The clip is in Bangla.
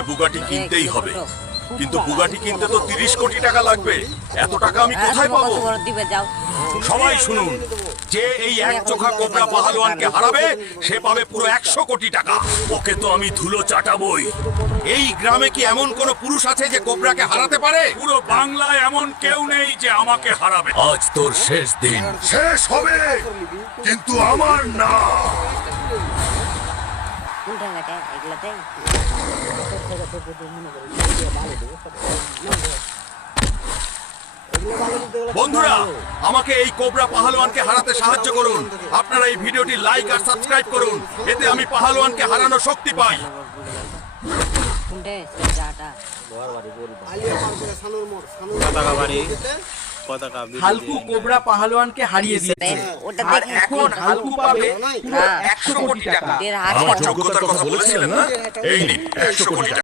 বুগাটি কিনতেই হবে, কিন্তু বুগাটি কিনতে তো 30 কোটি টাকা লাগবে। এত টাকা আমি কোথায় পাবো? সবাই শুনুন, যে এই এক চোখা কোবরা পাহালওয়ানকে হারাবে সে পাবে পুরো 100 কোটি টাকা। ওকে তো আমি ধুলো চাটাবই। এই গ্রামে কি এমন কোন পুরুষ আছে যে কোবরাকে হারাতে পারে? পুরো বাংলায় এমন কেউ নেই যে আমাকে হারাবে। আজ তোর শেষ দিন। শেষ হবে, কিন্তু আমার না। বন্ধুরা, আমাকে এই কোবরা পাহালওয়ানকে হারাতে সাহায্য করুন। আপনারা এই ভিডিওটি লাইক আর সাবস্ক্রাইব করুন, এতে আমি পাহালওয়ানকে হারানোর শক্তি পাই। হালকু কোবরা পাহালওয়ানকে হারিয়ে দিয়েছে, আর এখন হালকু পাবে পুরো 100 কোটি টাকা। আমার যোগ্যতার কথা বলেছিলেন না? এই নিন 100 কোটি টাকা।